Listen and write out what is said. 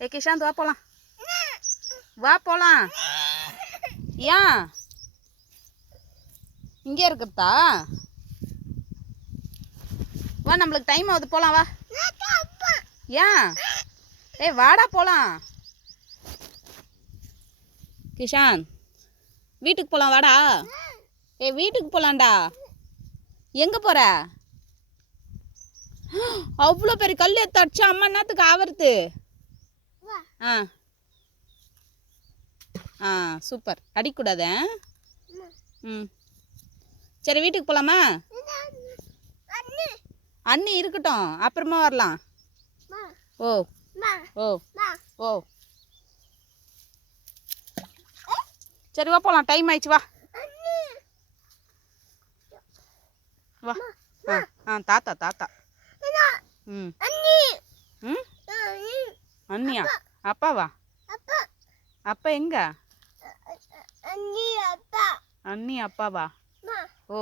ஏ கிஷாந்த் வா போகலாம், வா போகலாம். ஏன் இங்கே இருக்கிறதா? வா, நம்மளுக்கு டைம் ஆகுது, போகலாம் வா. ஏன்? ஏய் வாடா போகலாம். கிஷாந்த் வீட்டுக்கு போகலாம் வாடா. ஏய் வீட்டுக்கு போகலான்டா. எங்கே போகிற? அவ்வளோ பெரிய கல் எடுத்து அடிச்சா அம்மா என்னத்துக்கு ஆவறது? ஆ ஆ சூப்பர். அடிக்கூடாது. ம் சரி வீட்டுக்கு போகலாமா? அண்ணி இருக்கட்டும், அப்புறமா வரலாம். ஓ ஓ ஓ சரி வா போகலாம், டைம் ஆயிடுச்சு வா வா. ஆ ஆ தாத்தா தாத்தா. ம் ம் அண்ணியா? அப்பாவா? அப்பா எங்க? அண்ணி அப்பாவா? ஓ